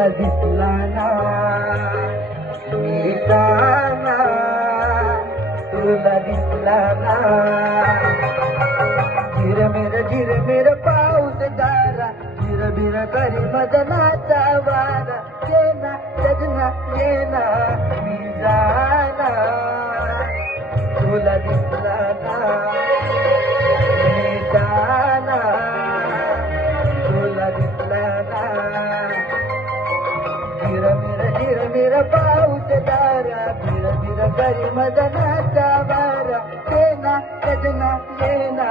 तुला दिसला ना मी जाना, तुला दिसला ना झिरमिर पाऊस दारा, झिरमिर करी मदनाचा वारा, येना सजना येना मी जाना, तुला दिसला ना मी जाना, तुला दिसला ना झिरमिर पाऊस दारा, झिरमिर करी मदनाचा वारा, येना सजना येना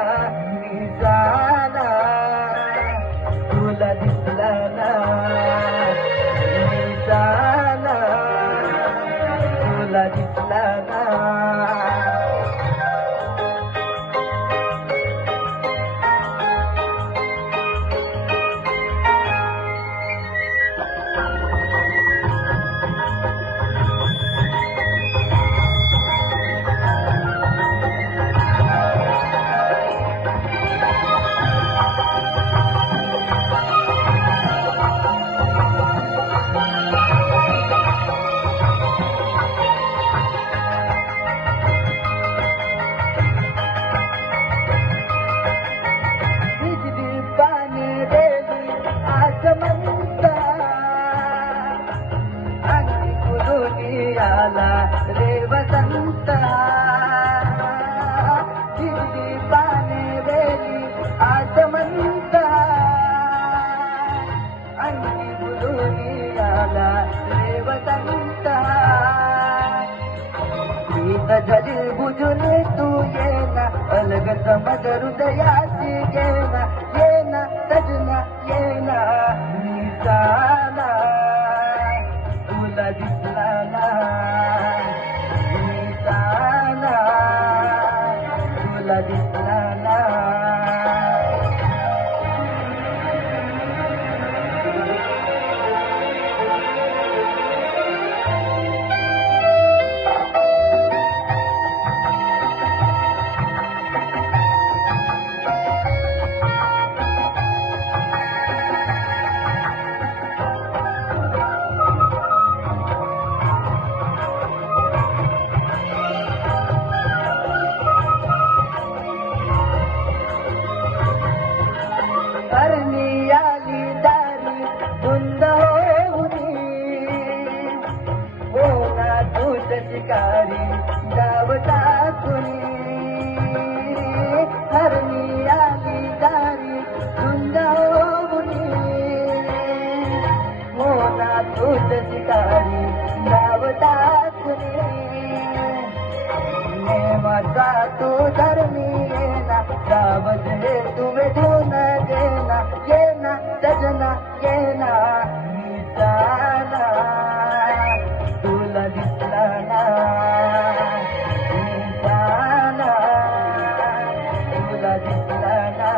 मी जाना, तुला दिसला ना मी जाना, तुला दिसला ना. रे वसंत दिल्ली पाने वेली आसमंत, अंगी बुलुनी आला रे वसंत, गीत झली बुजून तू येना, अलग समज हृदयाची घेना, येना सजना येना मी जाना, तुला दिसला ना मी जाना, तुला दिसला ना. हरणी आली दारी धुंद होऊनी, बोना दूत शिकारी गाव टाकुनी, हरणी आली दारी धुंद होऊनी, बोना दूत शिकारी गाव टाकुनी, नेमाचा तू धरणी येना, सावध हे तुवे धुन देना, येना सजना येना मी जाना, तुला दिसला ना मी जाना, तुला दिसला ना.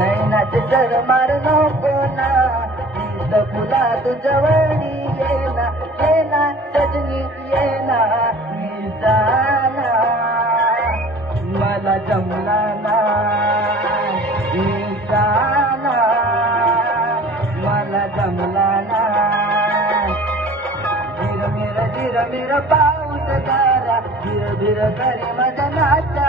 नैनाचे सर मार नको ना, गीत फुला तुझवळी येना, येना सजनी येना मी जाना, मला जमला ना मी जाना, मला जमला ना. झिरमिर पाऊस गारा, झिरमिर करी मदनाचा